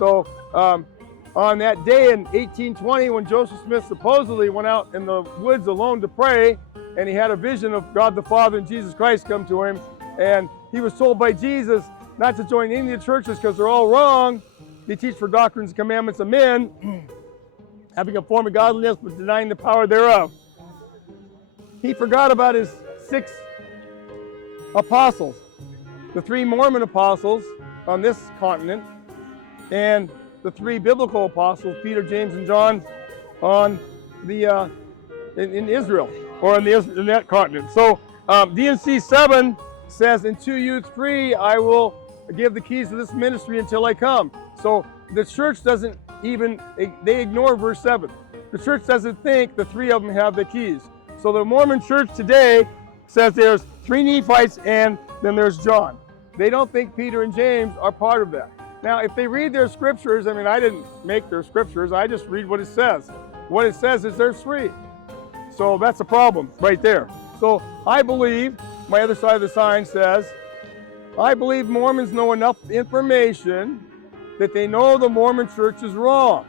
So on that day in 1820, when Joseph Smith supposedly went out in the woods alone to pray, and he had a vision of God the Father and Jesus Christ come to him, and he was told by Jesus not to join any of the churches because they're all wrong. They teach for doctrines and commandments of men, having a form of godliness but denying the power thereof. He forgot about his 6 apostles, the 3 Mormon apostles on this continent, and the 3 biblical apostles, Peter, James, and John, on the in Israel, or in that continent. So D&C 7 says, "Until you 3, I will give the keys to this ministry until I come." So the church doesn't even, they ignore verse 7. The church doesn't think the 3 of them have the keys. So the Mormon church today says there's 3 Nephites and then there's John. They don't think Peter and James are part of that. Now, if they read their scriptures, I mean, I didn't make their scriptures, I just read what it says. What it says is there's 3. So that's a problem right there. So I believe, my other side of the sign says, I believe Mormons know enough information that they know the Mormon church is wrong.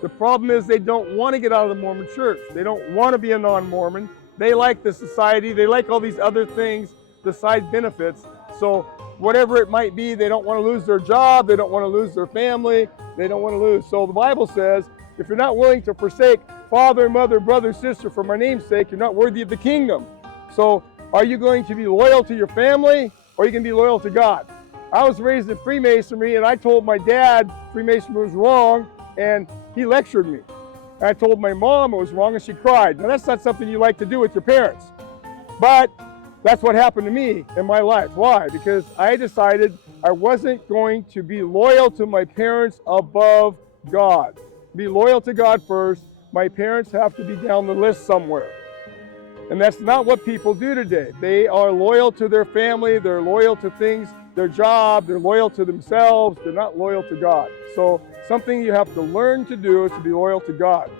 The problem is they don't want to get out of the Mormon church. They don't want to be a non-Mormon. They like the society. They like all these other things, the side benefits. So whatever it might be, they don't want to lose their job. They don't want to lose their family. They don't want to lose. So the Bible says, if you're not willing to forsake father, mother, brother, sister for my name's sake, you're not worthy of the kingdom. So are you going to be loyal to your family, or are you going to be loyal to God? I was raised in Freemasonry, and I told my dad Freemasonry was wrong, and he lectured me. I told my mom it was wrong, and she cried. Now, that's not something you like to do with your parents. But that's what happened to me in my life. Why? Because I decided I wasn't going to be loyal to my parents above God. Be loyal to God first. My parents have to be down the list somewhere. And that's not what people do today. They are loyal to their family. They're loyal to things, their job. They're loyal to themselves. They're not loyal to God. So something you have to learn to do is to be loyal to God.